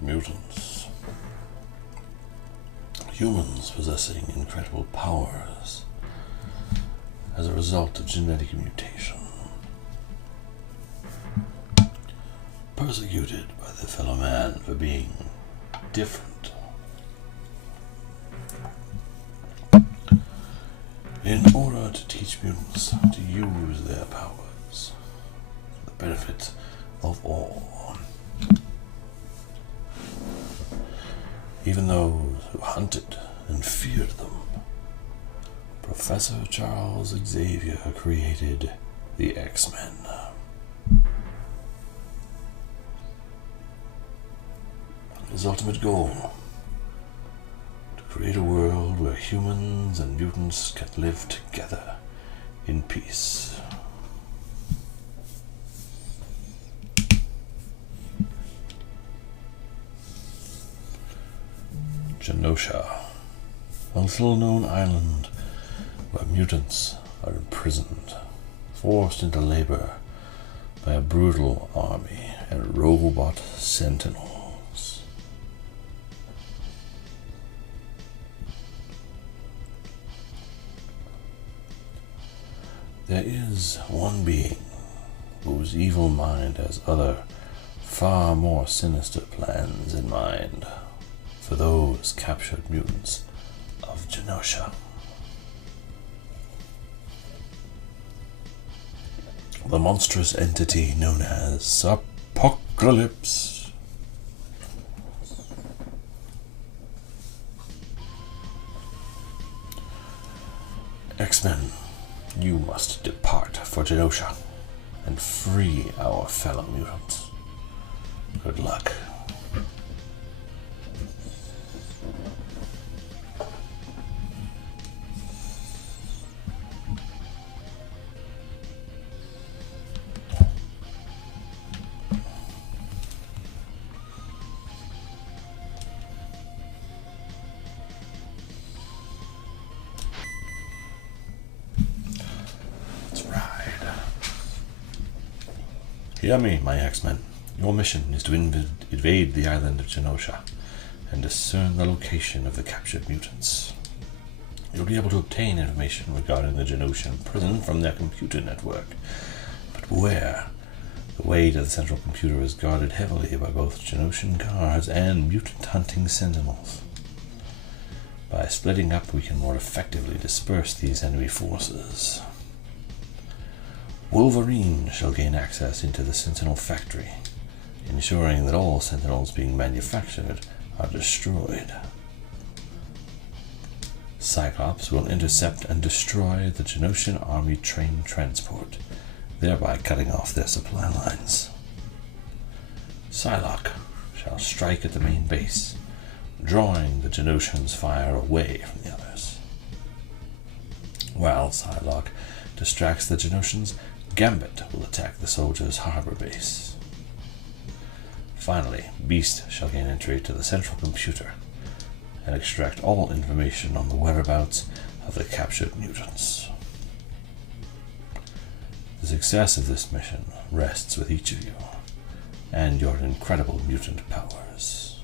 Mutants. Humans possessing incredible powers as a result of genetic mutation. Persecuted by their fellow man for being different. In order to teach mutants to use their powers for the benefit of all. Even those who hunted and feared them. Professor Charles Xavier created the X-Men. His ultimate goal: to create a world where humans and mutants can live together in peace. Genosha, a little-known island where mutants are imprisoned, forced into labor by a brutal army and robot sentinels. There is one being whose evil mind has other, far more sinister plans in mind for those captured mutants of Genosha. The monstrous entity known as Apocalypse. X-Men, you must depart for Genosha and free our fellow mutants. Good luck. Hear me, my X-Men. Your mission is to invade the island of Genosha and discern the location of the captured mutants. You'll be able to obtain information regarding the Genoshan prison from their computer network. But beware, the way to the central computer is guarded heavily by both Genoshan guards and mutant hunting sentinels. By splitting up, we can more effectively disperse these enemy forces. Wolverine shall gain access into the Sentinel factory, ensuring that all Sentinels being manufactured are destroyed. Cyclops will intercept and destroy the Genoshan army train transport, thereby cutting off their supply lines. Psylocke shall strike at the main base, drawing the Genoshans' fire away from the others. While Psylocke distracts the Genoshans, Gambit will attack the soldiers' harbor base. Finally, Beast shall gain entry to the central computer and extract all information on the whereabouts of the captured mutants. The success of this mission rests with each of you and your incredible mutant powers.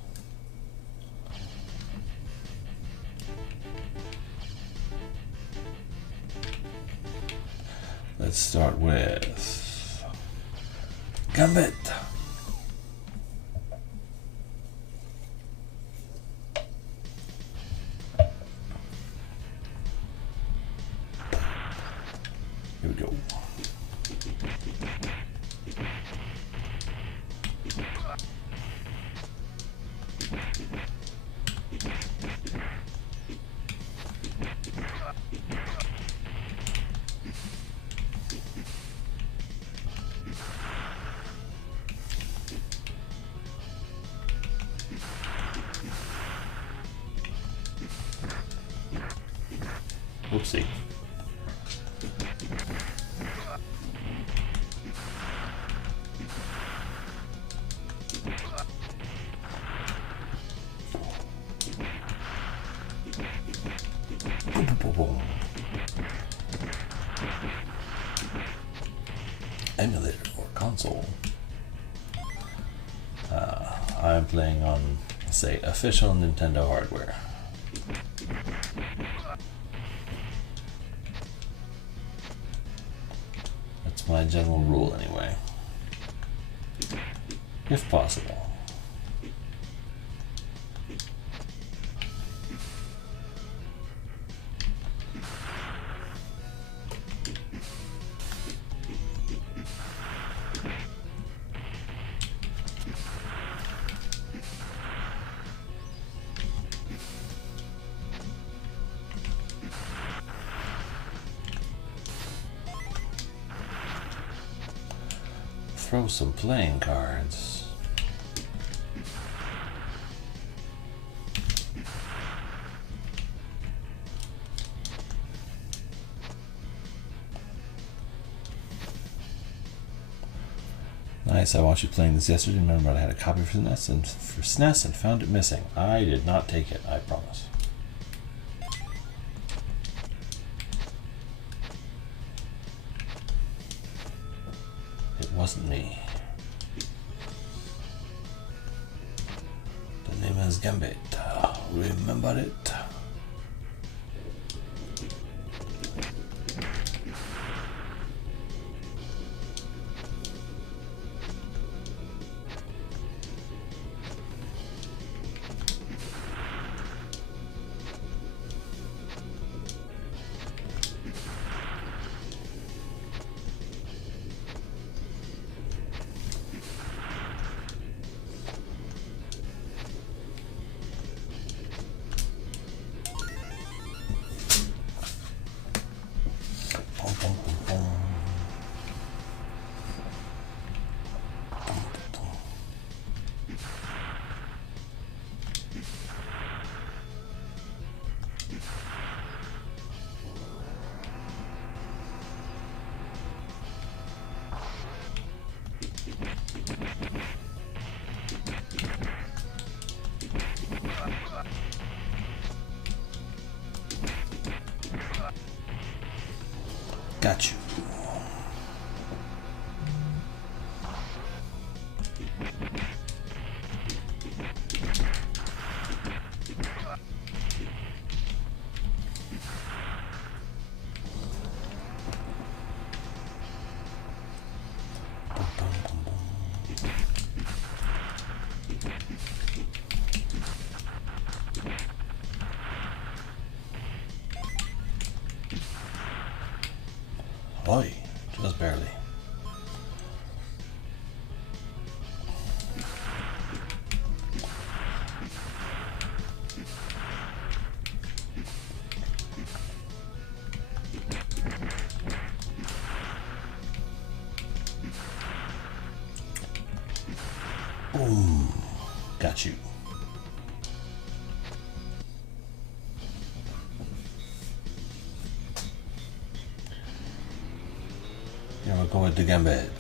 Let's start with Gambit. Here we go. Whoopsie. Boom, boom, boom, boom. Emulator or console. I'm playing on, say, official Nintendo hardware. That's my general rule anyway. If possible. Throw some playing cards. Nice, I watched you playing this yesterday. Remember, I had a copy for SNES and found it missing. I did not take it, I promise. Wasn't me. The name is Gambit. Remember it? Got you. Oi, just barely. Boom. Got you. Here we go with the Gambit.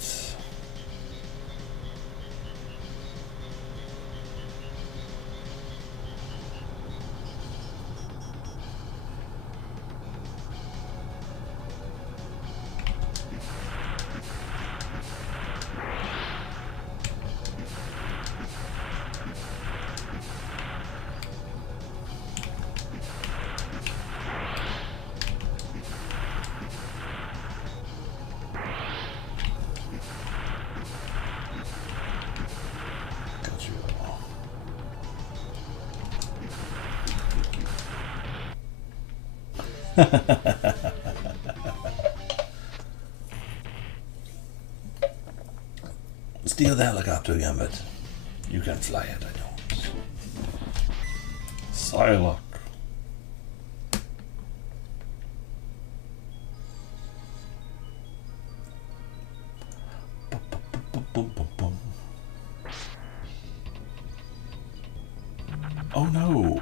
Steal the helicopter, Gambit. You can fly it, I don't. Psylocke. Oh no!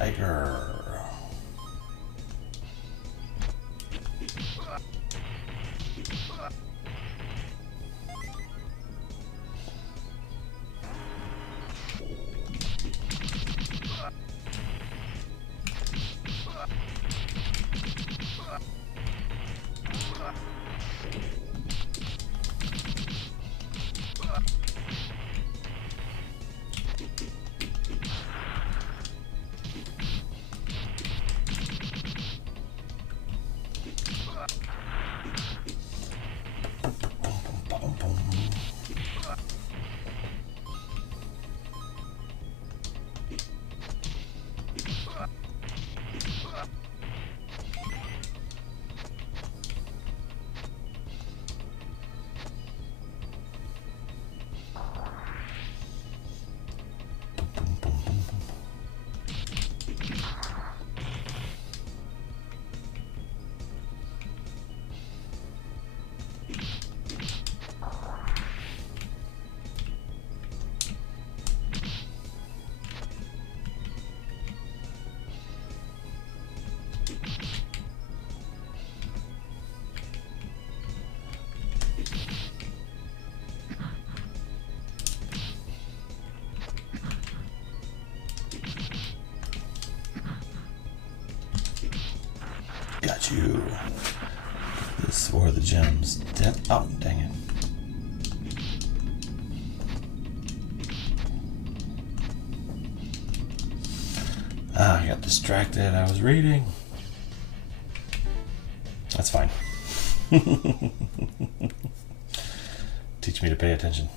Tiger. Got you. This is for the gems. Oh, dang it. I got distracted. I was reading. That's fine. Teach me to pay attention.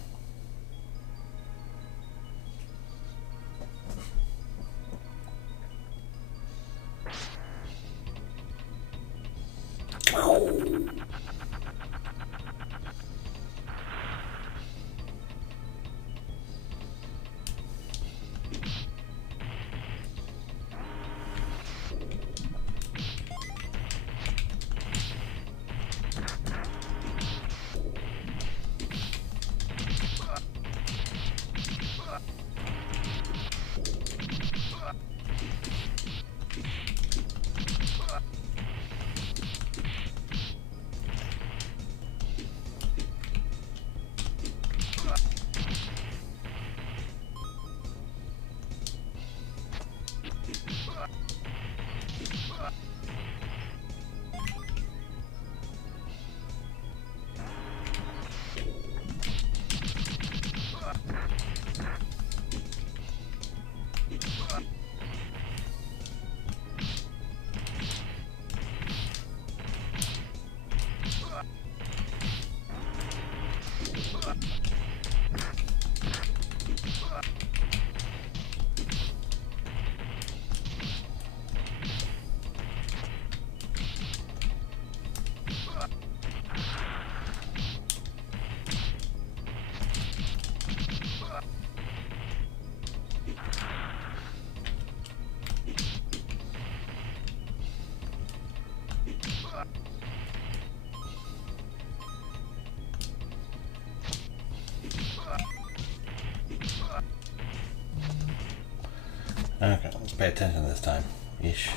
Okay, let's pay attention this time. Ish.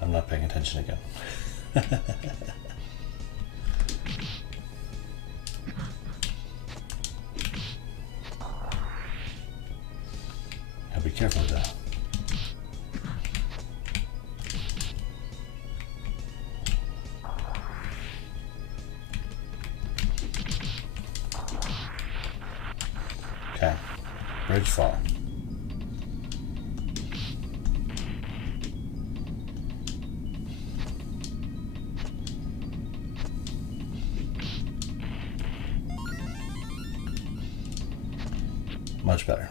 I'm not paying attention again. I'll be careful with that. Okay, bridge fall. Much better.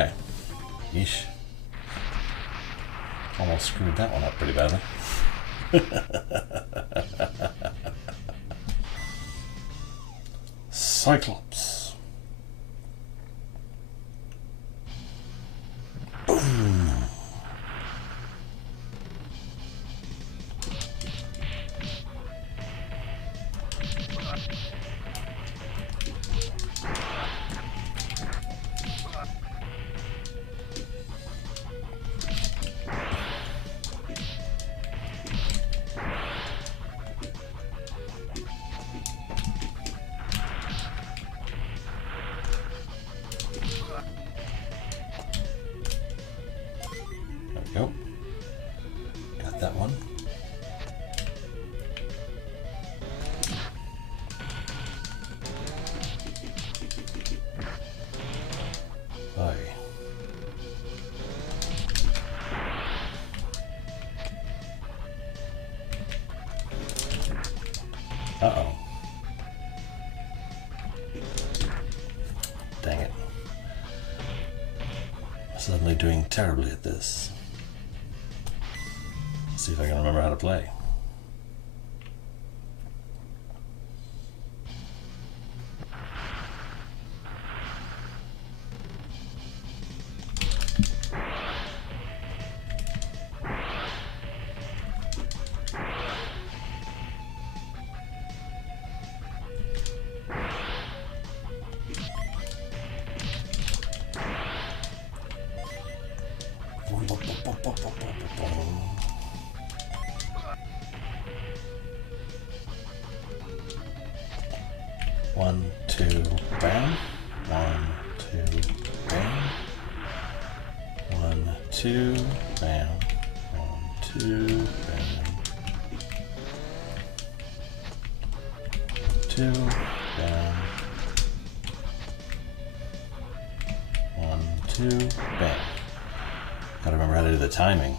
Okay. Yeesh. Almost screwed that one up pretty badly. Cyclops. Boom. Nope. Got that one. Aye. Uh-oh. Dang it. I'm suddenly doing terribly at this. See if I can remember how to play. One, two, bam. 1, 2, bam. 1, 2, bam. 1, 2, bam. 2, bam. 1, 2, bam. Gotta remember how to do the timing.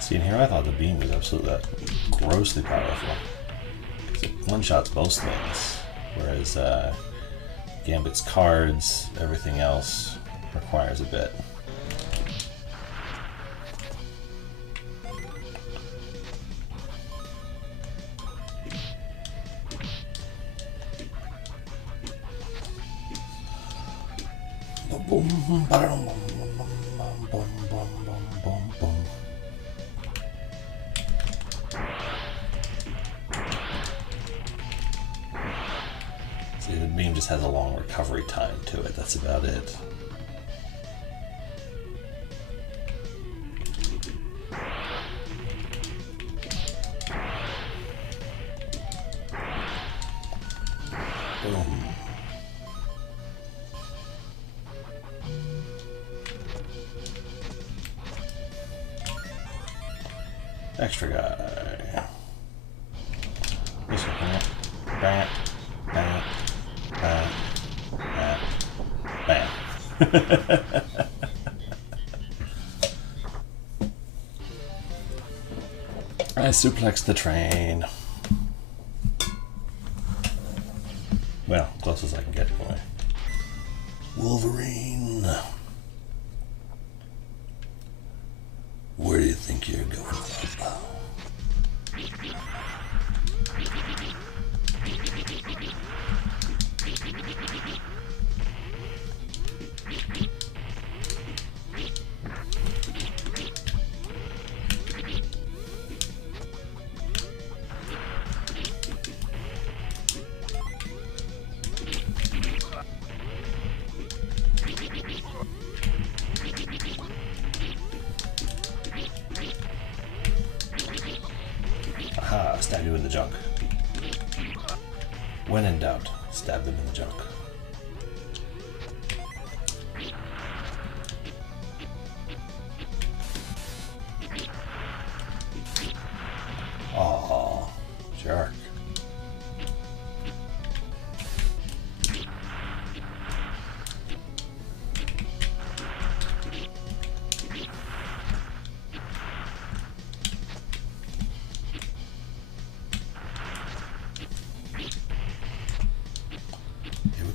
See, in here I thought the beam was absolutely grossly powerful. Because it one-shots most things. Whereas Gambit's cards, everything else requires a bit. Boom, ba-dum, boom, boom, boom, boom, boom, boom, boom. See, the beam just has a long recovery time to it. That's about it. Boom. Extra guy. This one. Bam. Bam. Bam. Bam. Bam. I suplexed the train. Well, close as I can get anyway. Wolverine. Where do you think you're going? Aha, stab you in the junk. When in doubt, stab them in the junk. Aw, jerk.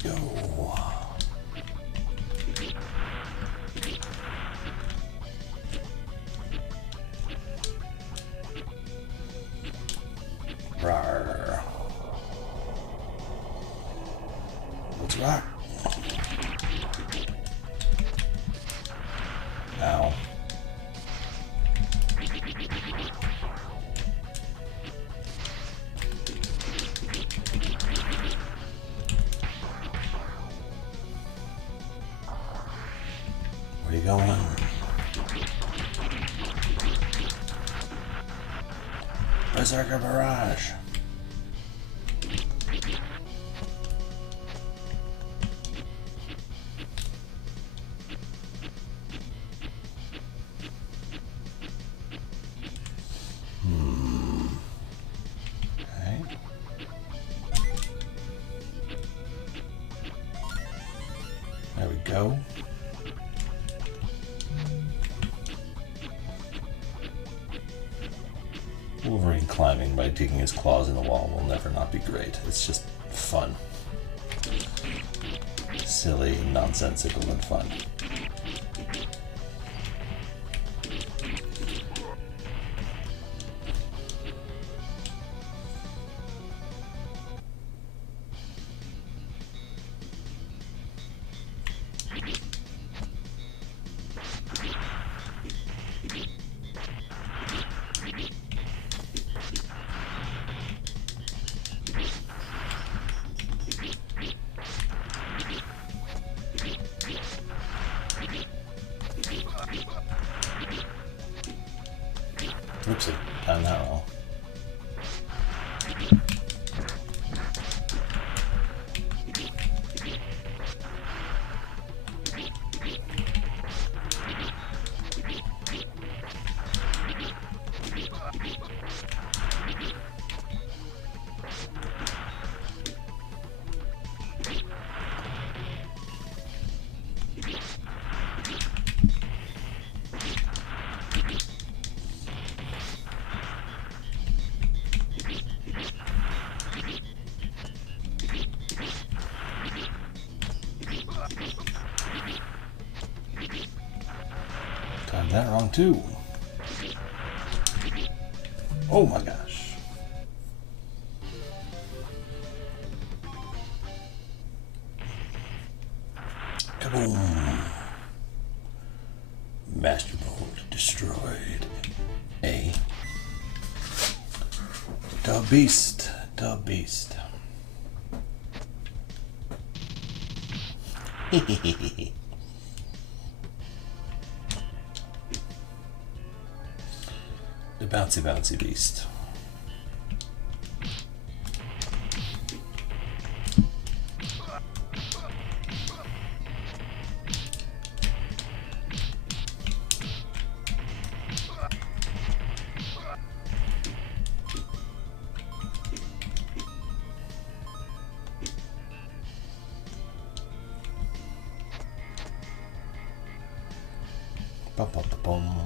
go. Rawr. Let's rock. Ow. Where you going? Berserker Barrage. Okay. There we go. Wolverine climbing by digging his claws in the wall will never not be great. It's just fun. Silly, nonsensical, and fun. Oopsie, timed that wrong. Timed that wrong too. Oh my gosh. Kaboom. Master Mold destroyed. A. The Beast. The Beast. The bouncy bouncy beast. Bum, bum, bum, bum.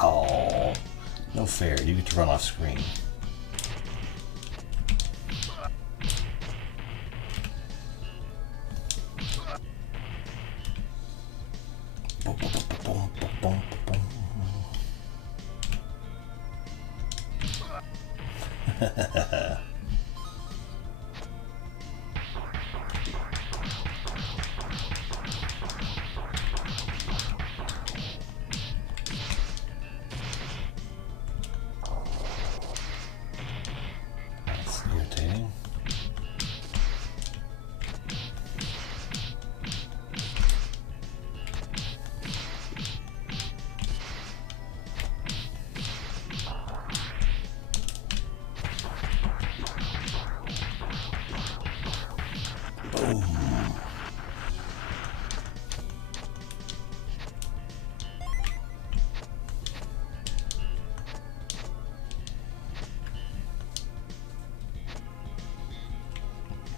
Oh, no fair. You get to run off screen. That's irritating. Boom.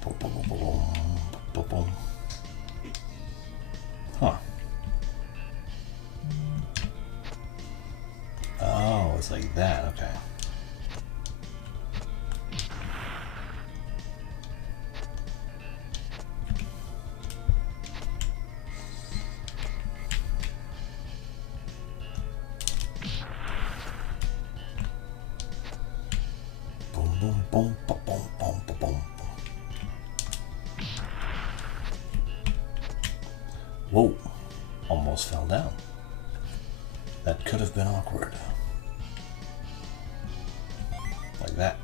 Boom, boom, boom, boom. Boom, boom. Huh. Oh, it's like that, okay. Boom, boom, boom, boom, boom, boom, boom, boom. Whoa, almost fell down. That could have been awkward. Like that.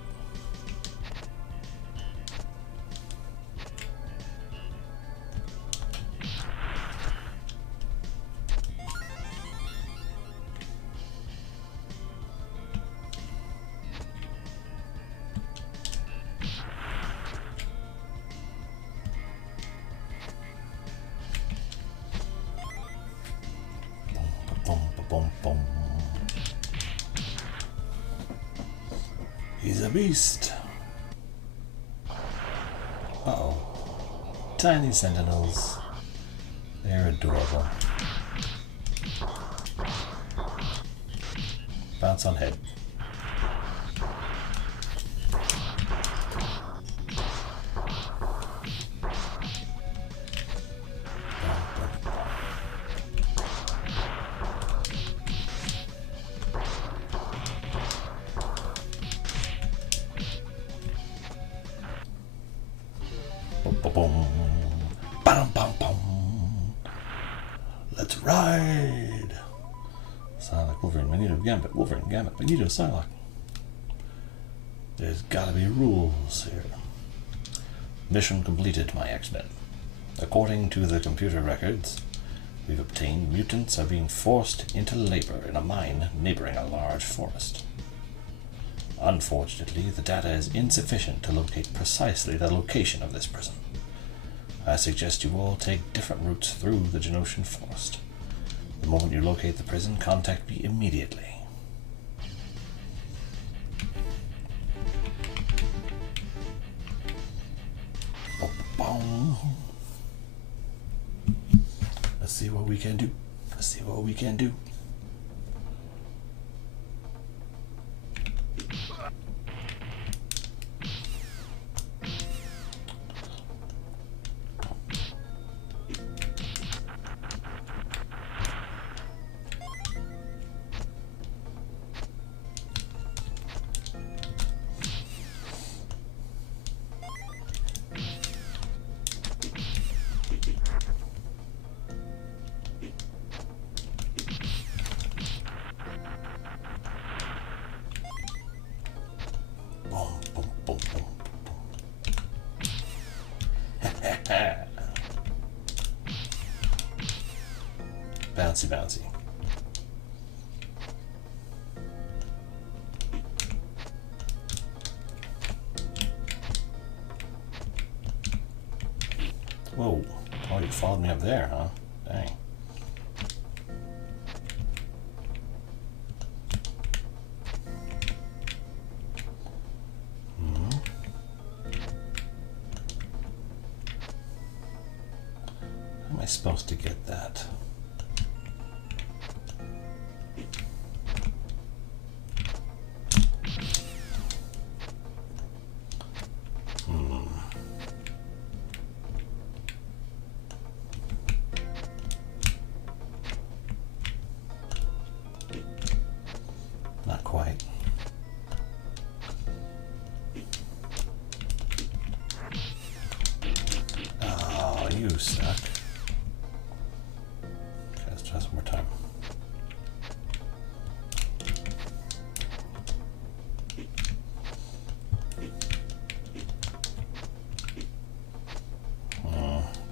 Boom, boom, boom, boom. He's a beast. Uh-oh. Tiny sentinels. They're adorable. Bounce on head. Boom, bam, bam, bam. Let's ride. Psylocke, Wolverine, Magneto, Gambit, Wolverine, Gambit, Magneto, Psylocke. There's gotta be rules here. Mission completed, my X-Men. According to the computer records we've obtained, mutants are being forced into labor in a mine neighboring a large forest. Unfortunately, the data is insufficient to locate precisely the location of this prison. I suggest you all take different routes through the Genosha forest. The moment you locate the prison, contact me immediately. Let's see what we can do. Let's see what we can do. Bouncy, bouncy. Whoa. Oh, you followed me up there, huh? Dang. How am I supposed to get that? Not quite. Oh, you suck. Okay, let's try some more time.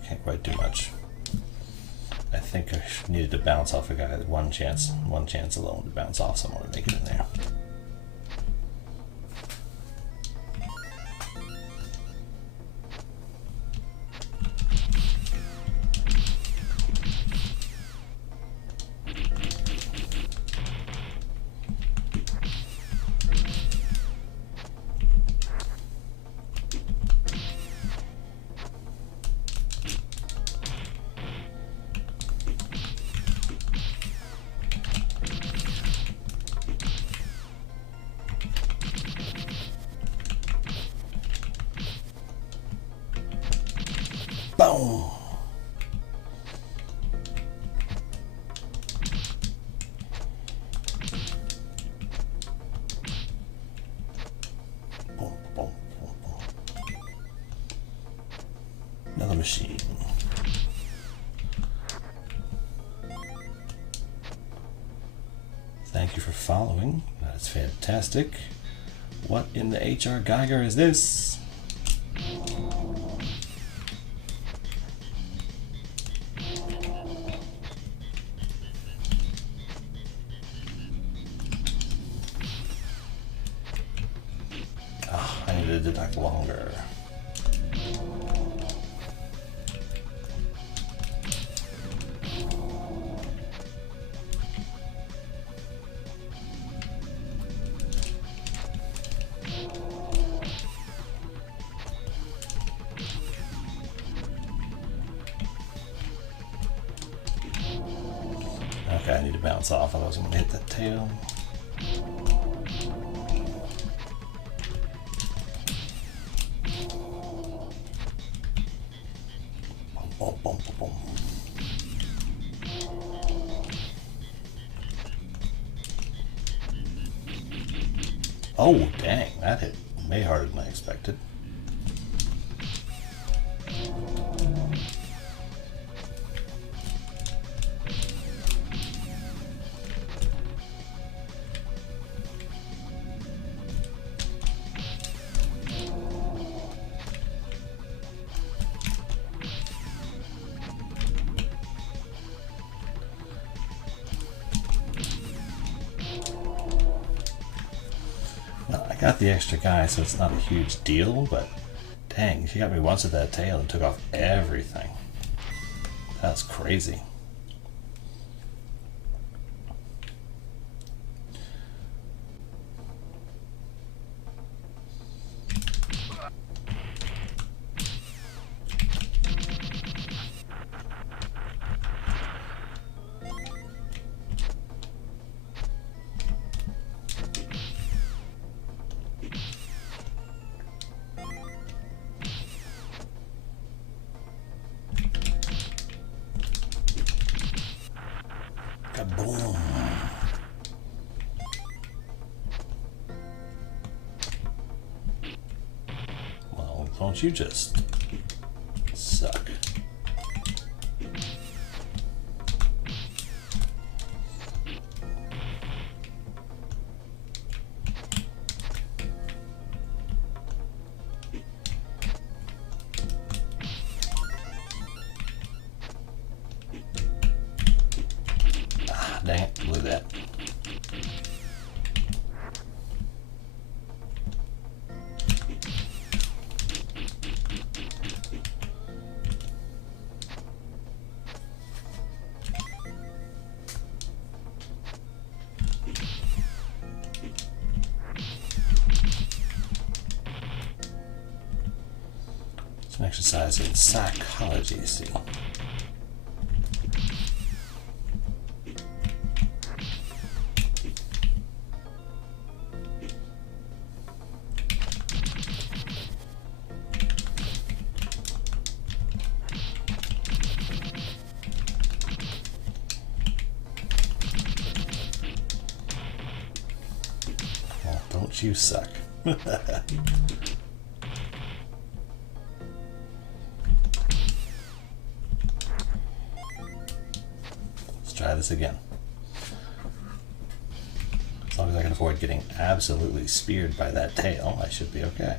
Can't quite do much. I think I needed to bounce off a guy. One chance alone to bounce off someone to make it in there. Boom! Boom, boom, boom, boom. Another machine. Thank you for following. That's fantastic. What in the HR Geiger is this? I need to deduct longer. Okay, I need to bounce off, otherwise I'm going to hit that tail. Boom, boom, boom, boom. Oh, dang, that hit way harder than I expected. Got the extra guy, so it's not a huge deal, but dang, she got me once at that tail and took off everything. That's crazy. Kaboom. Well, don't you just suck. Dang it, blew that. Some exercise in psychology, see. Don't you suck. Let's try this again. As long as I can avoid getting absolutely speared by that tail, I should be okay.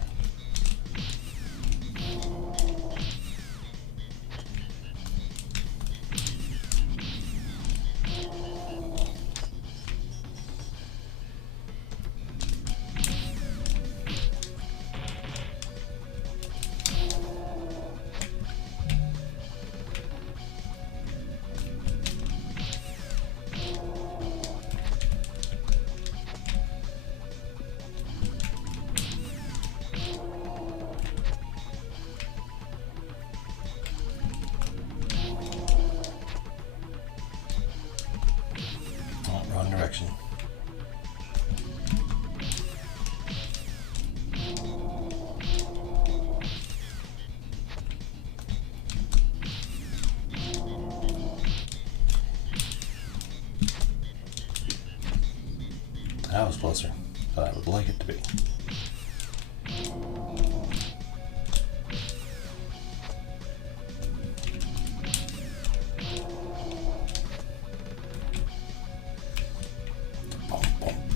That was closer than I would like it to be.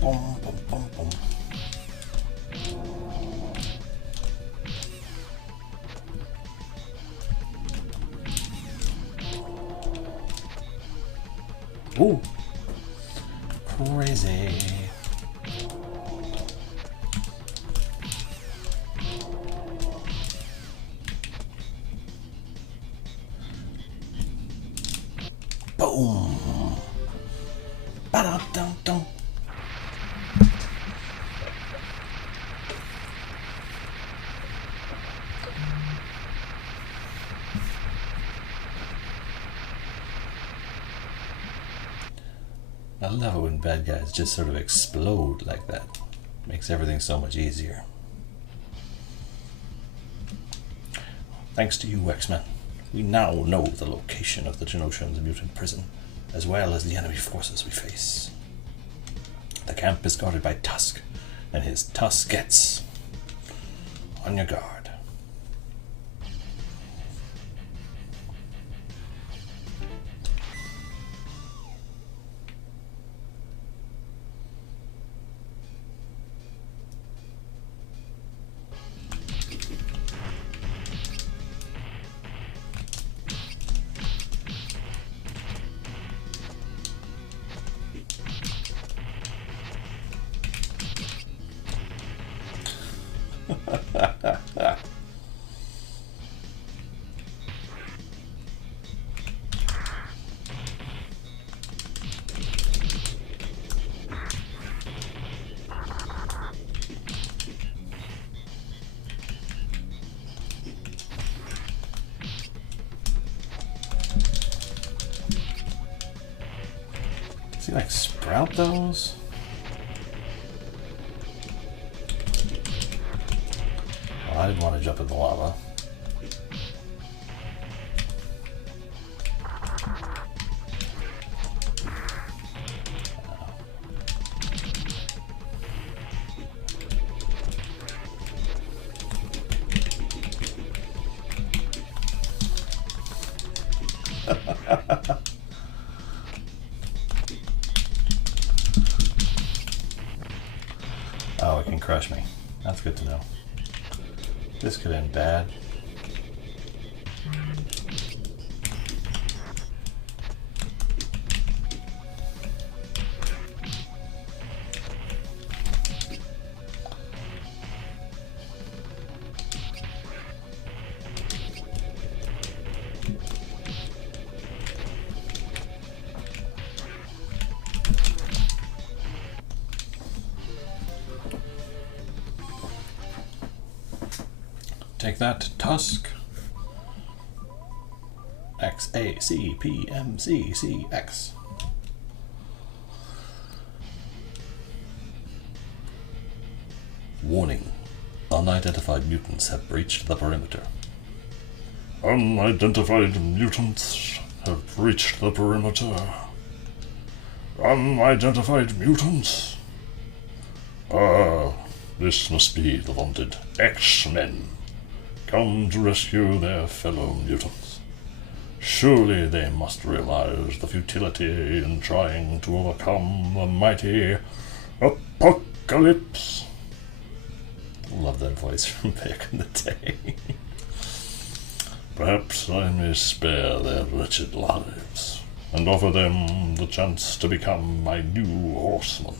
Boom, boom, boom, boom. Ooh, crazy. Boom. Ba-dum-dum-dum. I love it when bad guys just sort of explode like that. Makes everything so much easier. Thanks to you, X-Men, we now know the location of the Genosha and the Mutant prison, as well as the enemy forces we face. The camp is guarded by Tusk and his Tuskettes. On your guard. Does he like sprout those? Well, I didn't want to jump in the lava. Oh, it can crush me. That's good to know. This could end bad. Take that, Tusk. XACPMCCX. Warning. Unidentified mutants have breached the perimeter. Unidentified mutants have breached the perimeter. Unidentified mutants? Ah, this must be the vaunted X-Men. Come to rescue their fellow mutants. Surely they must realize the futility in trying to overcome the mighty apocalypse. Love that voice from back in the day. Perhaps I may spare their wretched lives and offer them the chance to become my new horsemen.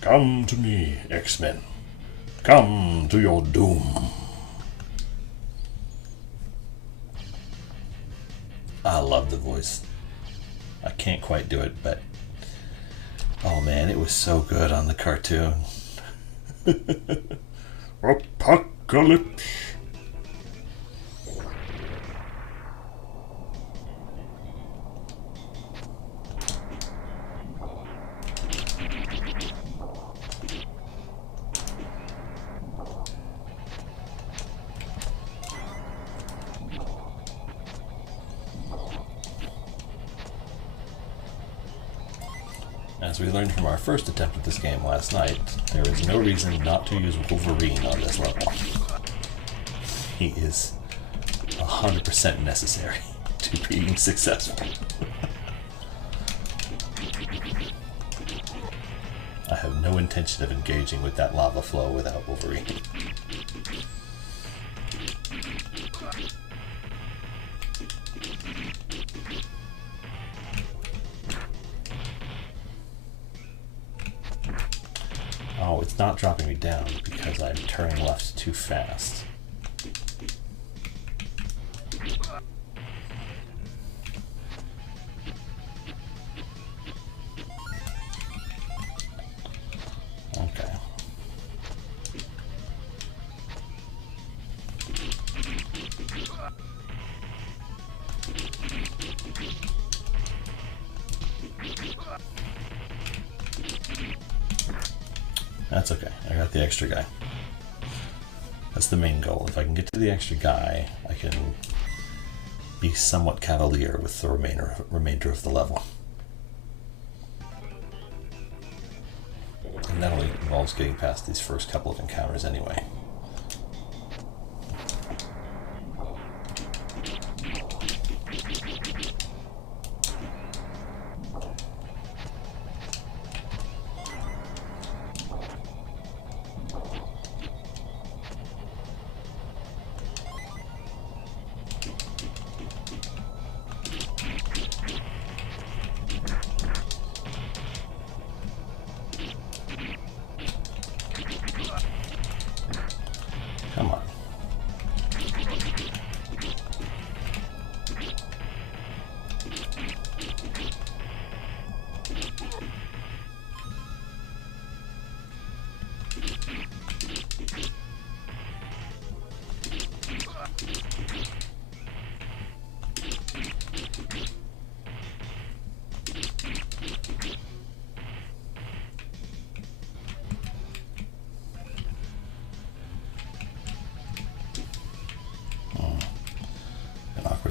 Come to me, X-Men. Come to your doom. I love the voice. I can't quite do it, but oh man, it was so good on the cartoon. Apocalypse. As we learned from our first attempt at this game last night, there is no reason not to use Wolverine on this level. He is 100% necessary to being successful. I have no intention of engaging with that lava flow without Wolverine. Oh, it's not dropping me down because I'm turning left too fast. Okay. That's okay. I got the extra guy. That's the main goal. If I can get to the extra guy, I can be somewhat cavalier with the remainder of the level. And that only involves getting past these first couple of encounters anyway. Come on.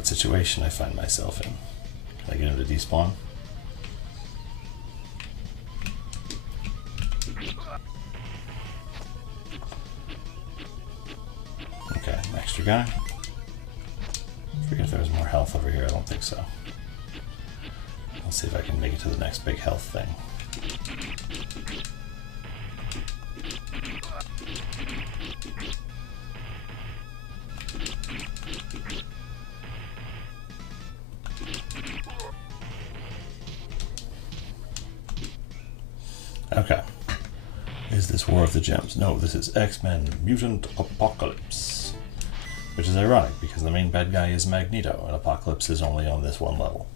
Situation I find myself in. Can I get him to despawn? Okay, extra guy. Forget if there was more health over here. I don't think so. Let's see if I can make it to the next big health thing. Okay. Is this War of the Gems? No, this is X-Men Mutant Apocalypse. Which is ironic, because the main bad guy is Magneto, and Apocalypse is only on this one level.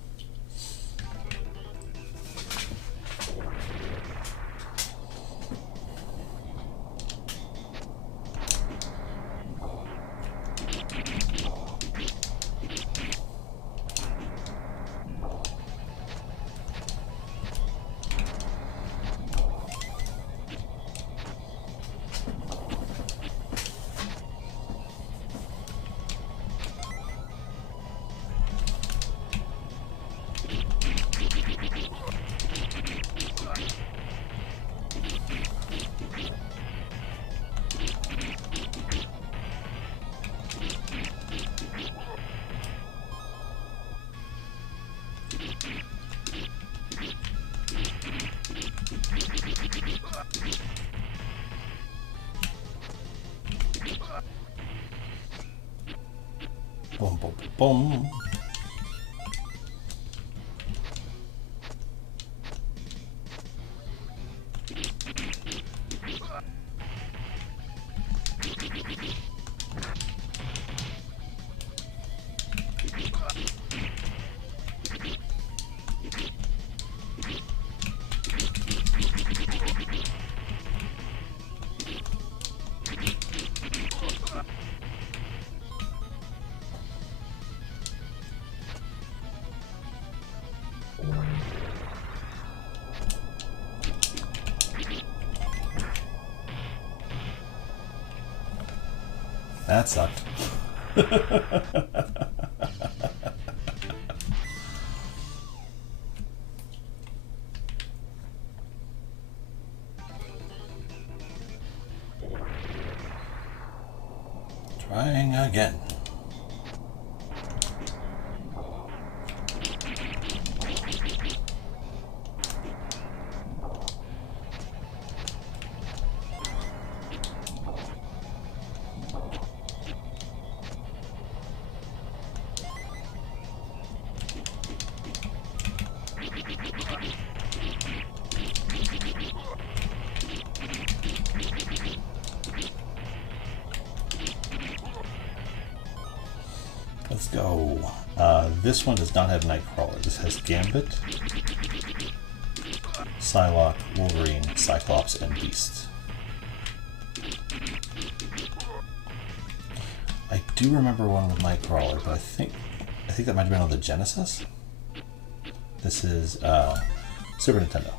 Boom, boom, boom. That sucked. again. Let's go. This one does not have Nightcrawler. This has Gambit, Psylocke, Wolverine, Cyclops, and Beast. I do remember one with Nightcrawler, but I think that might have been on the Genesis. This is Super Nintendo.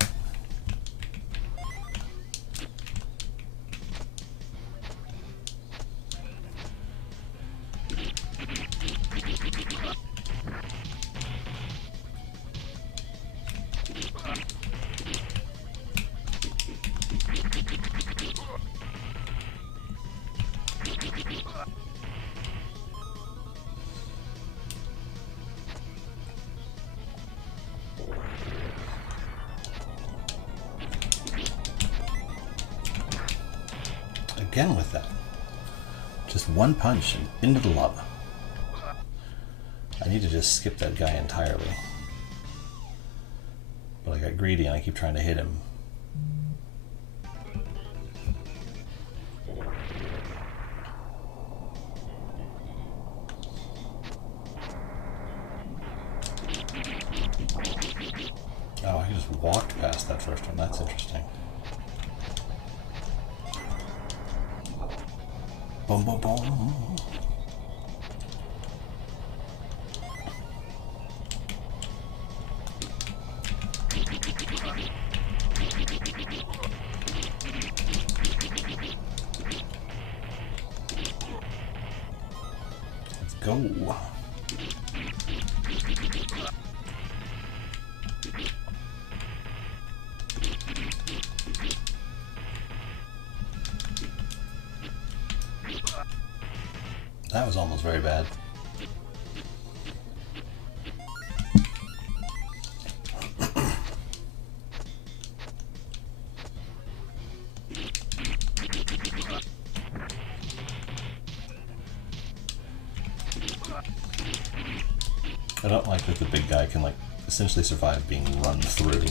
Again with that. Just one punch and into the lava. I need to just skip that guy entirely. But I got greedy and I keep trying to hit him. Oh, I just walked past that first one. That's interesting. Boom, boom, boom. Let's go. That was almost very bad. I don't like that the big guy can, like, essentially survive being run through.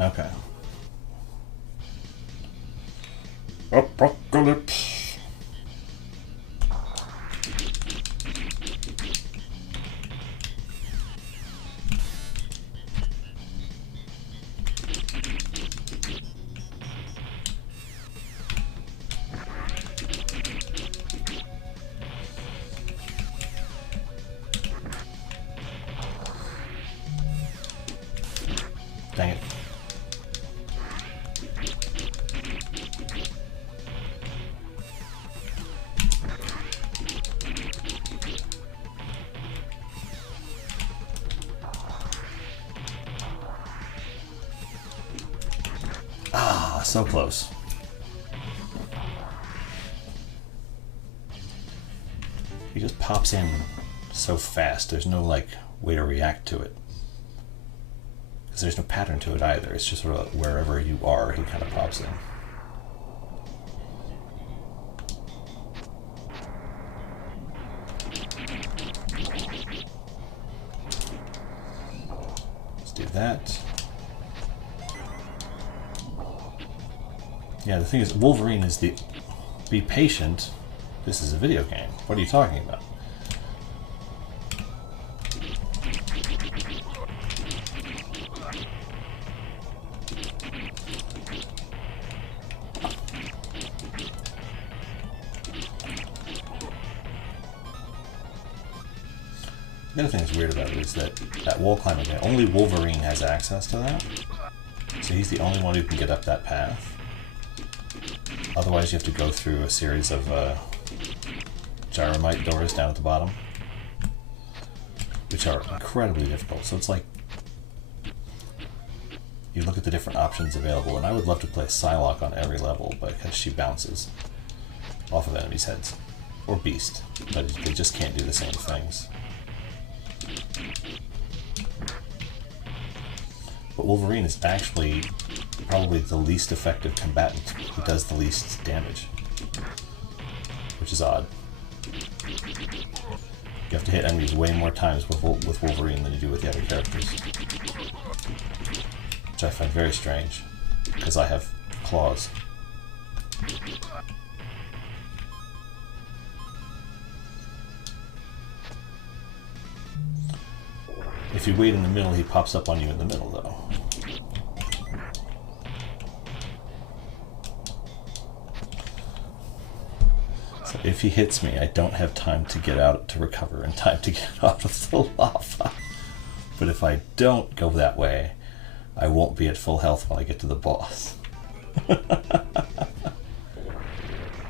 Okay. Apocalypse. Dang it. So close. He just pops in so fast. There's no, like, way to react to it. Because there's no pattern to it either. It's just sort of wherever you are, he kind of pops in. Let's do that. Yeah, the thing is, Wolverine is the... Be patient. This is a video game. What are you talking about? The other thing that's weird about it is that that wall climbing thing, only Wolverine has access to that. So he's the only one who can get up that path. Otherwise you have to go through a series of Gyromite doors down at the bottom, which are incredibly difficult. So it's like, you look at the different options available, and I would love to play Psylocke on every level because she bounces off of enemies' heads. Or Beast, but they just can't do the same things. But Wolverine is actually probably the least effective combatant. He does the least damage, which is odd. You have to hit enemies way more times with Wolverine than you do with the other characters, which I find very strange, because I have claws. If you wait in the middle, he pops up on you in the middle, though. So if he hits me, I don't have time to get out to recover and time to get out of the lava. But if I don't go that way, I won't be at full health when I get to the boss.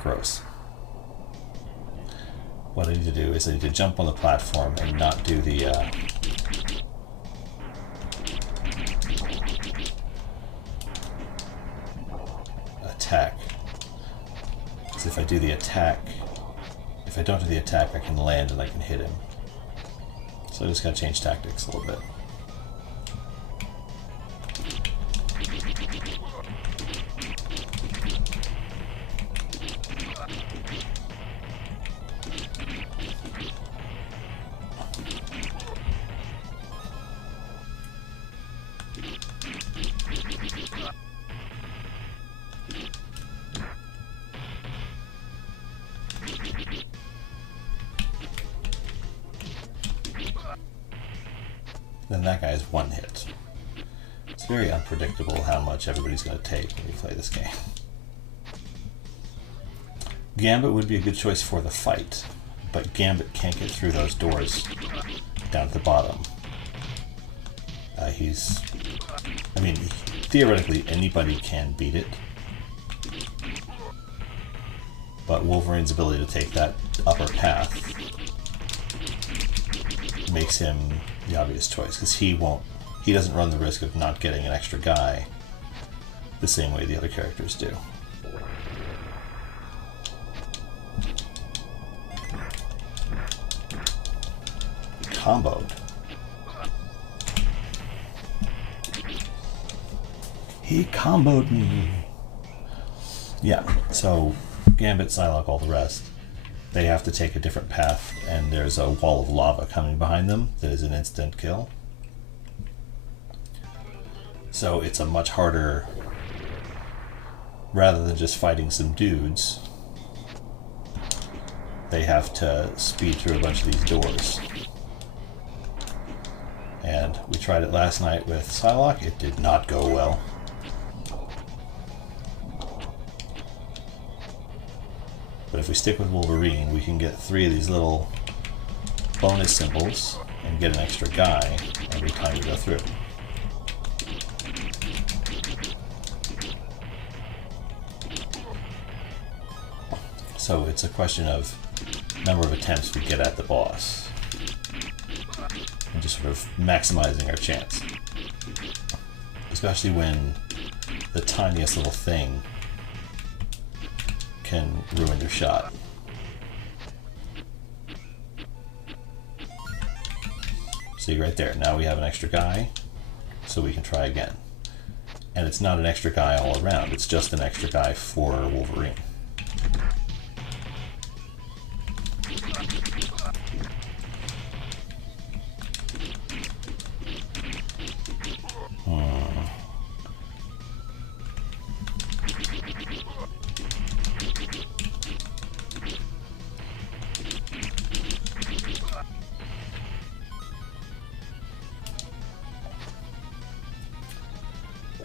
Gross. What I need to do is I need to jump on the platform and not do the attack. Because if I do the attack, if I don't do the attack, I can land and I can hit him. So I just gotta change tactics a little bit. Then that guy is one hit. It's very unpredictable how much everybody's going to take when you play this game. Gambit would be a good choice for the fight, but Gambit can't get through those doors down at the bottom. I mean, theoretically anybody can beat it, but Wolverine's ability to take that upper path makes him the obvious choice, because he doesn't run the risk of not getting an extra guy the same way the other characters do. Comboed. He comboed me. Yeah, so Gambit, Psylocke, all the rest, they have to take a different path, and there's a wall of lava coming behind them that is an instant kill. So it's a much harder, rather than just fighting some dudes, they have to speed through a bunch of these doors. And we tried it last night with Psylocke. It did not go well. But if we stick with Wolverine, we can get 3 of these little bonus symbols and get an extra guy every time we go through. So it's a question of number of attempts we get at the boss, and just sort of maximizing our chance. Especially when the tiniest little thing can ruin your shot. See right there, now we have an extra guy, so we can try again. And it's not an extra guy all around, it's just an extra guy for Wolverine.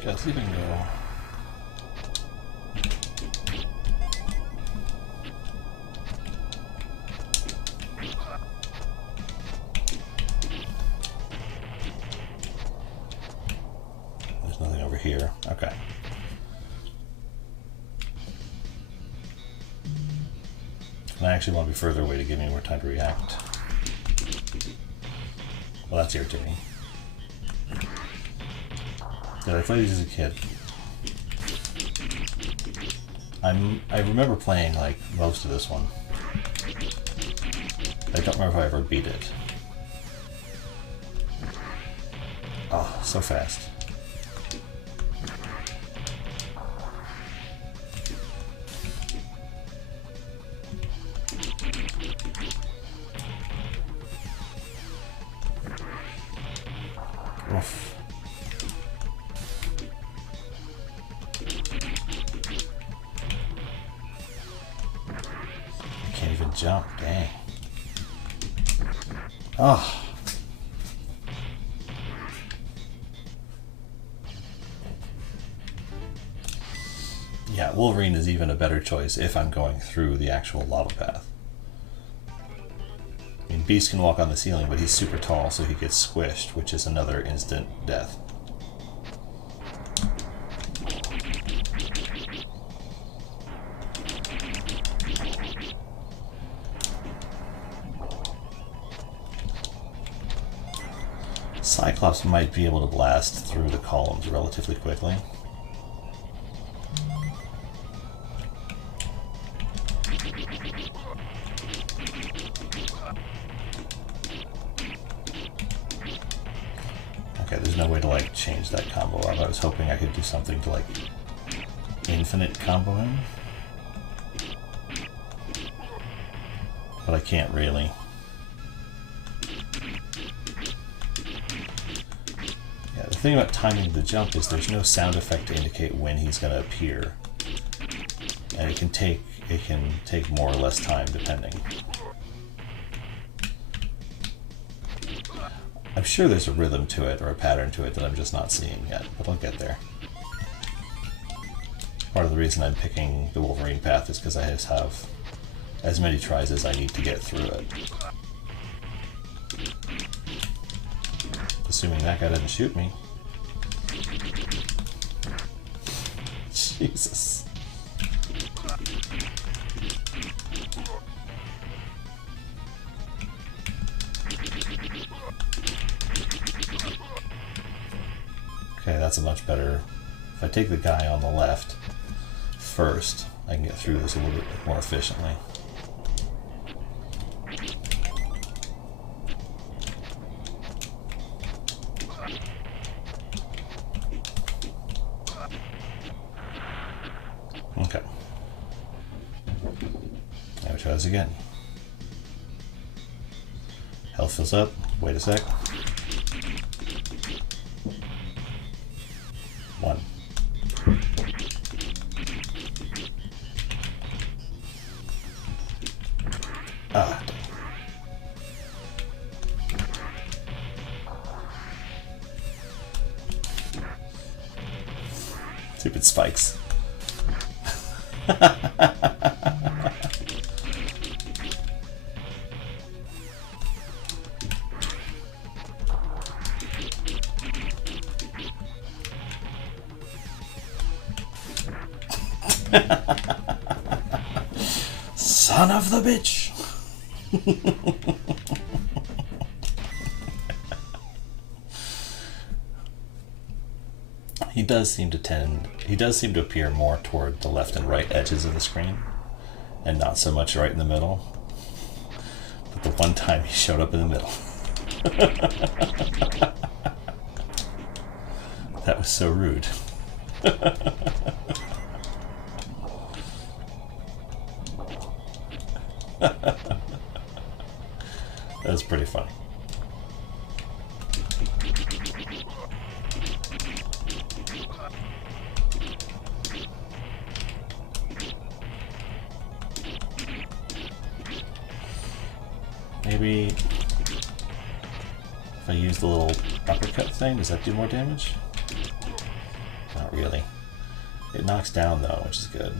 Let's even go. appear. Okay. And I actually want to be further away to give me more time to react. Well, that's irritating. Did I play these as a kid? I remember playing like most of this one. I don't remember if I ever beat it. Oh, so fast. Oof. I can't even jump, dang. Oh. Yeah, Wolverine is even a better choice if I'm going through the actual lava path. I mean, Beast can walk on the ceiling, but he's super tall, so he gets squished, which is another instant death. Cyclops might be able to blast through the columns relatively quickly. Okay, there's no way to like change that combo up. I was hoping I could do something to like infinite combo him, but I can't really. The thing about timing the jump is there's no sound effect to indicate when he's going to appear, and it can take more or less time depending. I'm sure there's a rhythm to it or a pattern to it that I'm just not seeing yet, but I'll get there. Part of the reason I'm picking the Wolverine path is because I just have as many tries as I need to get through it. Assuming that guy doesn't shoot me. Jesus. Okay, that's a much better... If I take the guy on the left first, I can get through this a little bit more efficiently. Okay. Now we try this again. Health fills up. Wait a sec. 1. Ah. Stupid spikes. Son of the bitch. He does seem to appear more toward the left and right edges of the screen and not so much right in the middle. But the one time he showed up in the middle. That was so rude. That was pretty funny. Maybe if I use the little uppercut thing, does that do more damage? Not really. It knocks down though, which is good.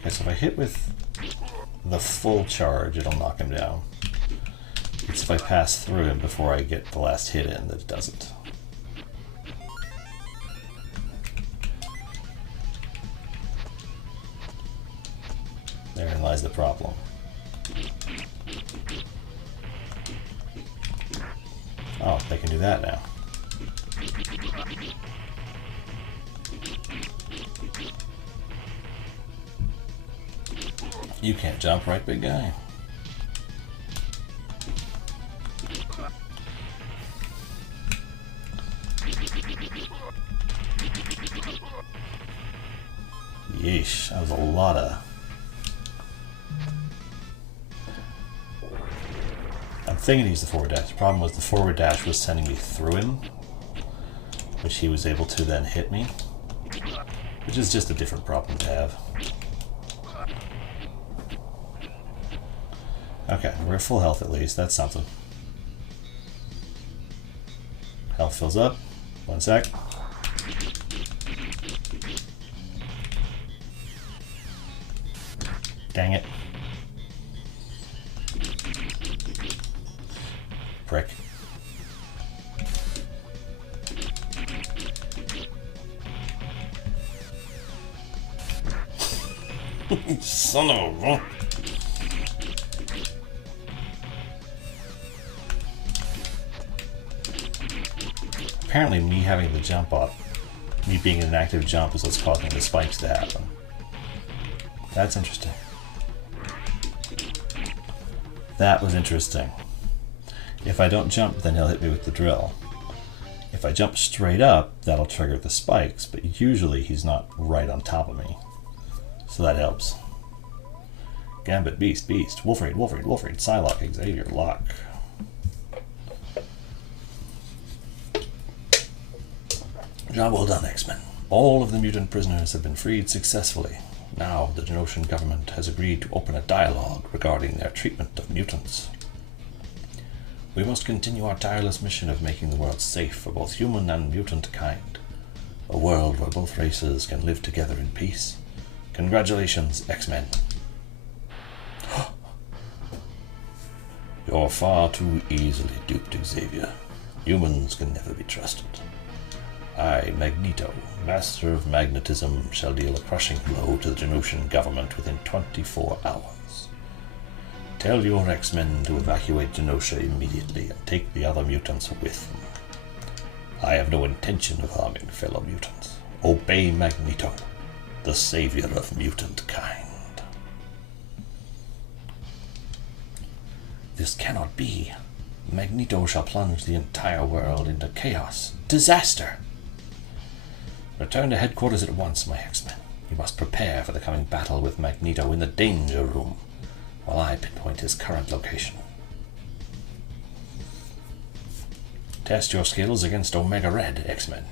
Okay, so if I hit with the full charge, it'll knock him down. It's if I pass through him before I get the last hit in that it doesn't. Therein lies the problem. Oh, they can do that now. You can't jump, right, big guy? Yeesh, that was a lot of... I'm thinking to use the forward dash. The problem was the forward dash was sending me through him, which he was able to then hit me, which is just a different problem to have. Okay, we're at full health at least. That's something. Health fills up. 1 sec. Dang it. Prick. Son of a... Apparently me having the jump up, me being an active jump is what's causing the spikes to happen. That's interesting. That was interesting. If I don't jump, then he'll hit me with the drill. If I jump straight up, that'll trigger the spikes, but usually he's not right on top of me. So that helps. Gambit, Beast, Wolverine, Psylocke, Xavier, Locke. Job well done, X-Men. All of the mutant prisoners have been freed successfully. Now the Genoshan government has agreed to open a dialogue regarding their treatment of mutants. We must continue our tireless mission of making the world safe for both human and mutant kind. A world where both races can live together in peace. Congratulations, X-Men. You're far too easily duped, Xavier. Humans can never be trusted. I, Magneto, Master of Magnetism, shall deal a crushing blow to the Genoshan government within 24 hours. Tell your X-Men to evacuate Genosha immediately and take the other mutants with them. I have no intention of harming fellow mutants. Obey Magneto, the savior of mutant kind. This cannot be. Magneto shall plunge the entire world into chaos, disaster. Return to headquarters at once, my X-Men. You must prepare for the coming battle with Magneto in the danger room, while I pinpoint his current location. Test your skills against Omega Red, X-Men.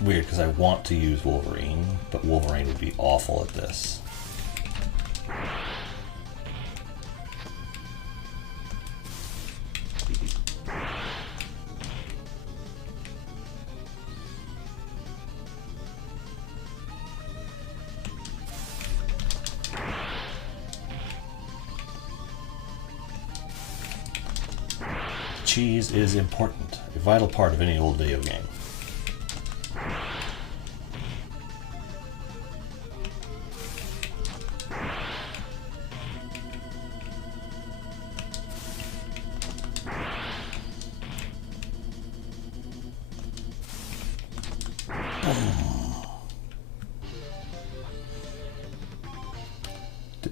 Weird because I want to use Wolverine, but Wolverine would be awful at this. Cheese is important, a vital part of any old video game.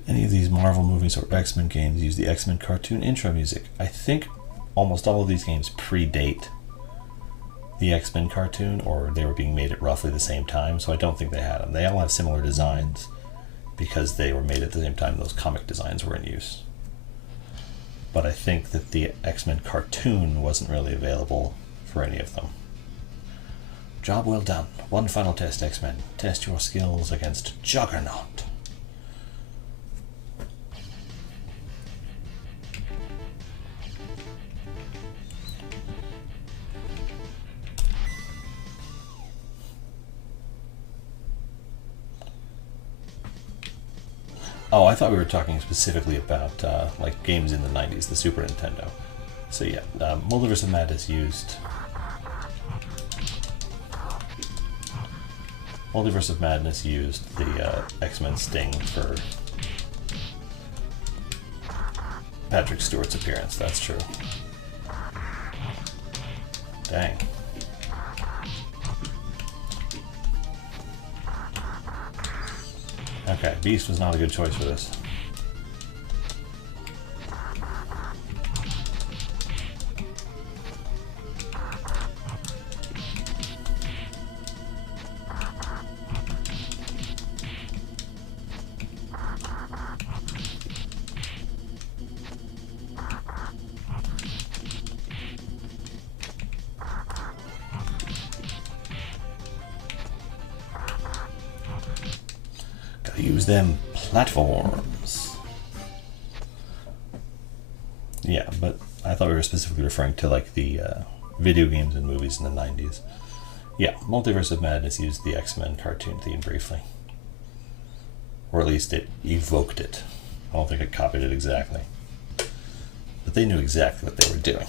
Any of these Marvel movies or X-Men games use the X-Men cartoon intro music? I think almost all of these games predate the X-Men cartoon, or they were being made at roughly the same time, so I don't think they had them. They all have similar designs because they were made at the same time those comic designs were in use. But I think that the X-Men cartoon wasn't really available for any of them. Job well done. One final test, X-Men. Test your skills against Juggernaut. Oh, I thought we were talking specifically about like games in the 90s, the Super Nintendo. So yeah, Multiverse of Madness used the X-Men Sting for Patrick Stewart's appearance. That's true. Dang. Okay, Beast was not a good choice for this. Use them platforms. Yeah, but I thought we were specifically referring to like the video games and movies in the 90s. Yeah, Multiverse of Madness used the X-Men cartoon theme briefly. Or at least it evoked it. I don't think it copied it exactly. But they knew exactly what they were doing.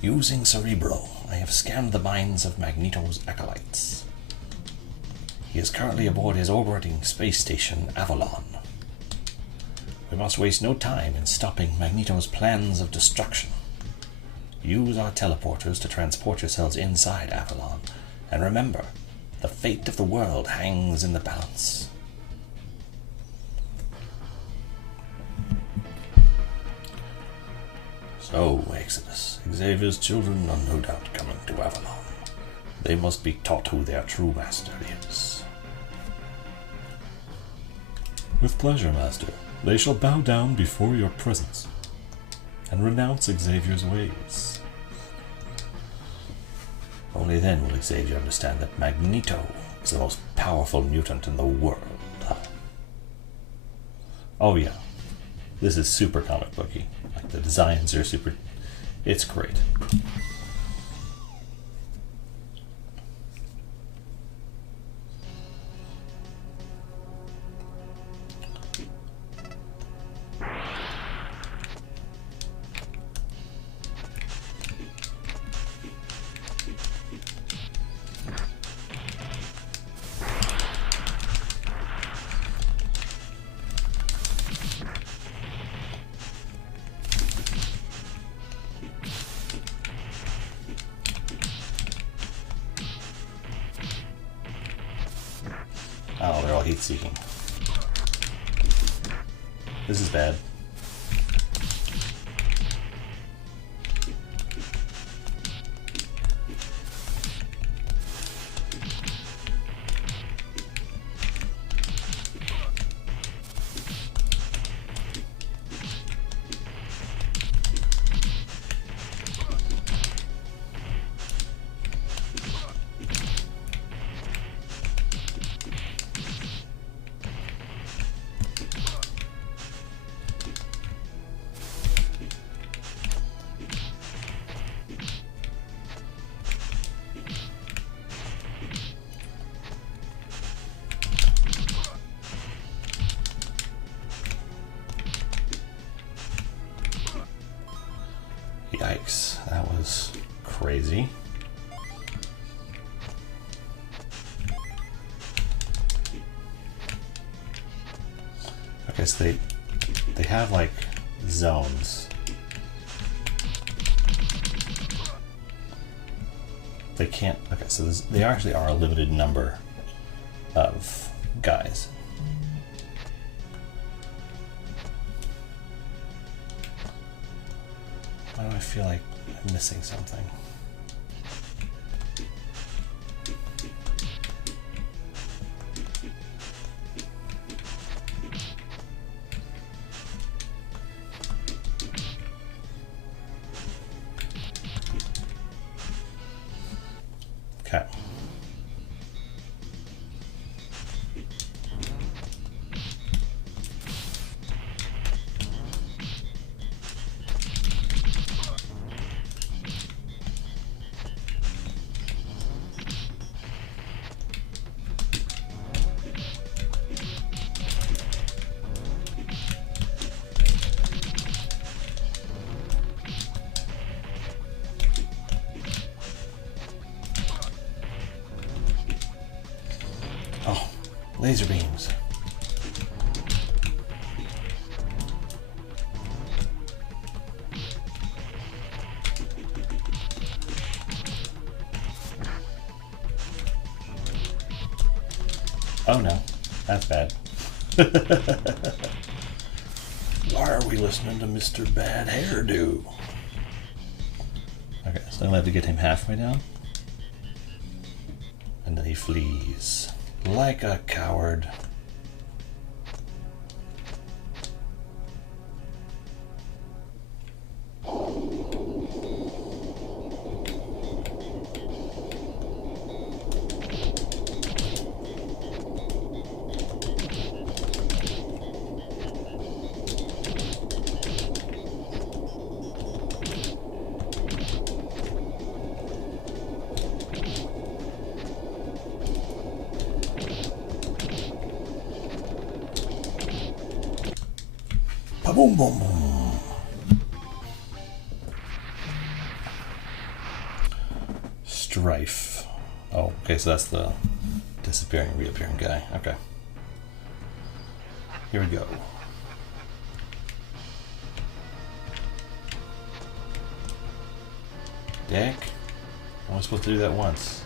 Using Cerebro, I have scanned the minds of Magneto's acolytes. He is currently aboard his orbiting space station, Avalon. We must waste no time in stopping Magneto's plans of destruction. Use our teleporters to transport yourselves inside Avalon, and remember, the fate of the world hangs in the balance. So, Exodus, Xavier's children are no doubt coming to Avalon. They must be taught who their true master is. With pleasure, Master. They shall bow down before your presence and renounce Xavier's ways. Only then will Xavier understand that Magneto is the most powerful mutant in the world. Oh yeah, this is super comic booky. Like the designs are super, it's great. Oh, they're all heat-seeking. This is bad. Yikes, that was crazy. Okay, so they have like zones. They can't, okay, so they actually are a limited number of guys. Why do I feel like I'm missing something? Laser beams. Oh no, that's bad. Why are we listening to Mr. Bad Hairdo? Okay, so I'm gonna have to get him halfway down. And then he flees. Like a coward. Boom, boom, boom. Strife. Oh, okay, so that's the disappearing, reappearing guy. Okay. Here we go. Dick? I was supposed to do that once.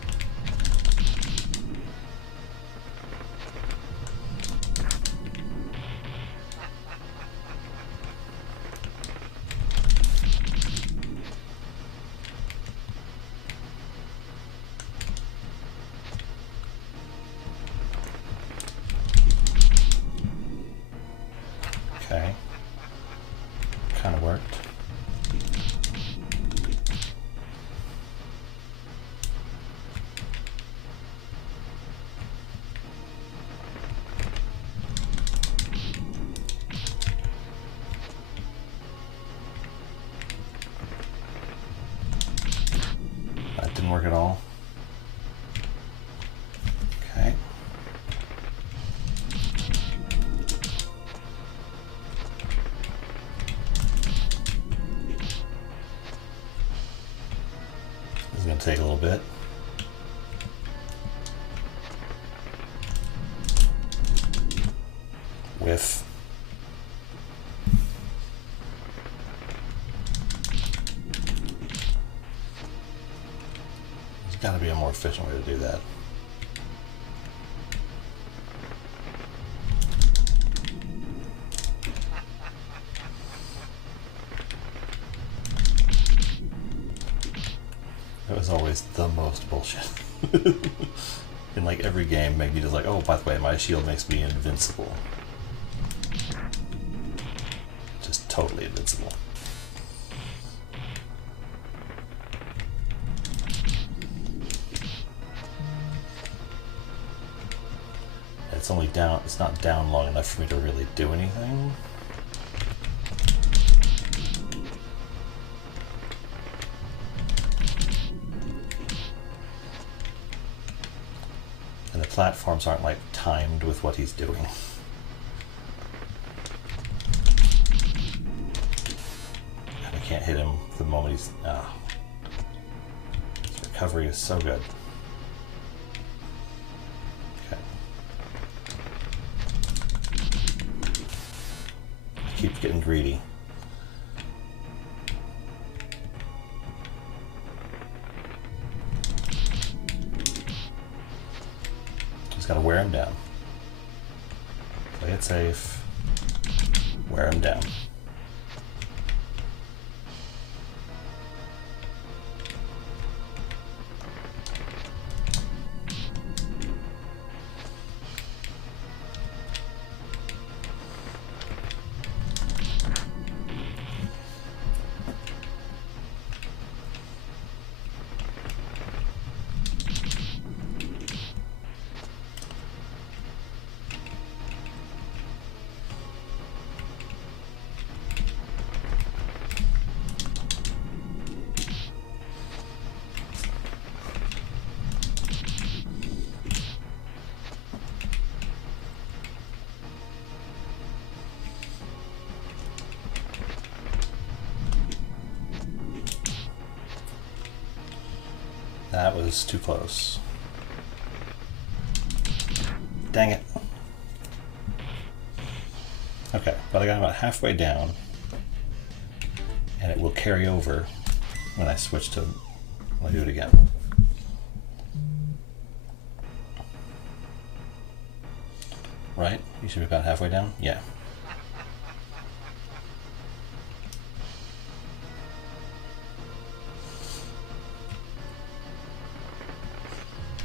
Okay. Kind of worked. That didn't work at all. Okay. This is going to take a little bit. Whiff. There's got to be a more efficient way to do that. It was always the most bullshit. In like every game, Magneto's like, oh, by the way, my shield makes me invincible. Just totally invincible. It's only down, it's not down long enough for me to really do anything. And the platforms aren't like timed with what he's doing. And I can't hit him the moment he's... His recovery is so good. Okay. I keep getting greedy. Just gotta wear him down. Play it safe. Wear him down. That was too close. Dang it. Okay, but I got about halfway down, and it will carry over when I switch to, when I do it again. Right? You should be about halfway down? Yeah.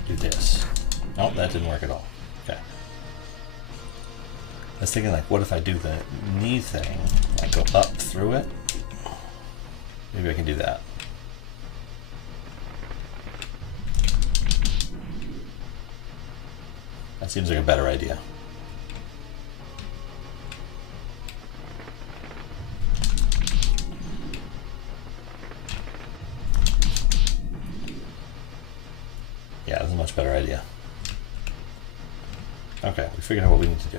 Do this. Oh, that didn't work at all. Okay. I was thinking, like, what if I do the knee thing? Like, go up through it? Maybe I can do that. That seems like a better idea. Yeah, that's a much better idea. Okay, we figured out what we need to do.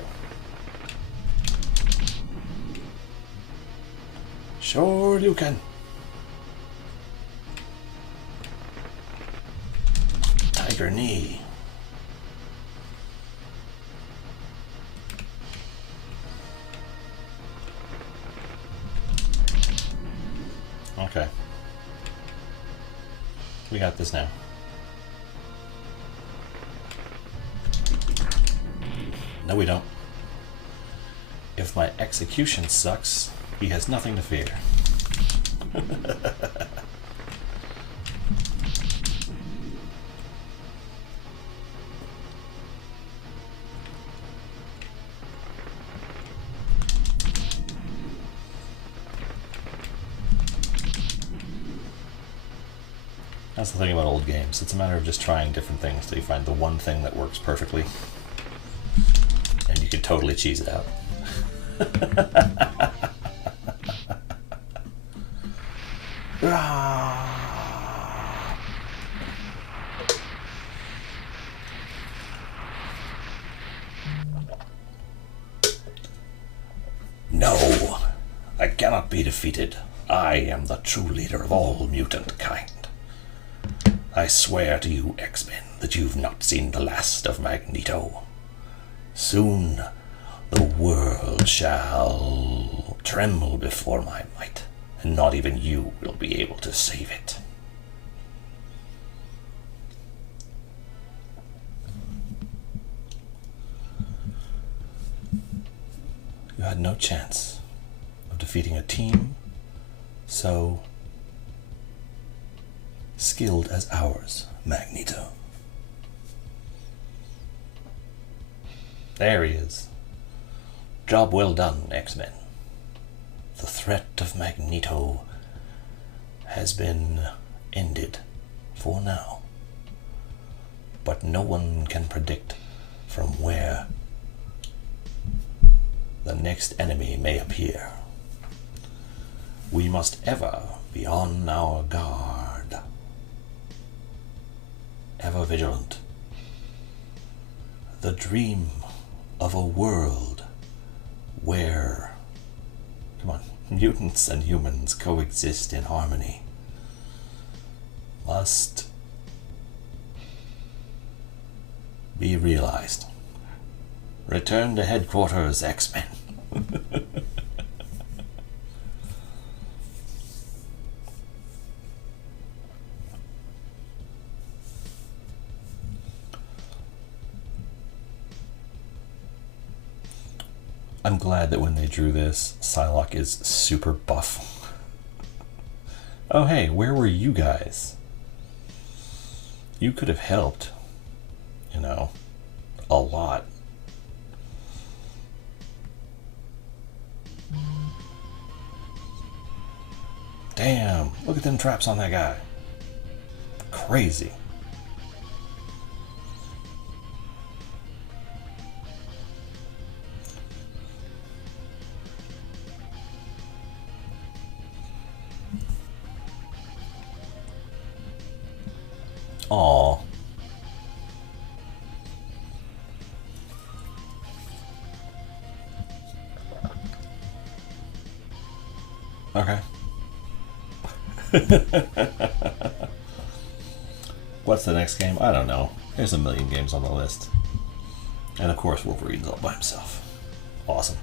Sure you can. Tiger knee. Okay. We got this now. No, we don't. If my execution sucks, he has nothing to fear. That's the thing about old games. It's a matter of just trying different things till you find the one thing that works perfectly. And you can totally cheese it out. No, I cannot be defeated. I am the true leader of all mutant kind. I swear to you, X-Men, that you've not seen the last of Magneto. Soon, the world shall tremble before my might, and not even you will be able to save it. You had no chance of defeating a team so skilled as ours, Magneto. There he is. Job well done, X-Men. The threat of Magneto has been ended for now. But no one can predict from where the next enemy may appear. We must ever be on our guard, ever vigilant. The dream of a world where, come on, mutants and humans coexist in harmony must be realized. Return to headquarters, X-Men. I'm glad that when they drew this, Psylocke is super buff. Oh hey, where were you guys? You could have helped, you know, a lot. Damn, look at them traps on that guy. Crazy. Aww. Okay. What's the next game? I don't know. There's a million games on the list. And of course Wolverine's all by himself. Awesome.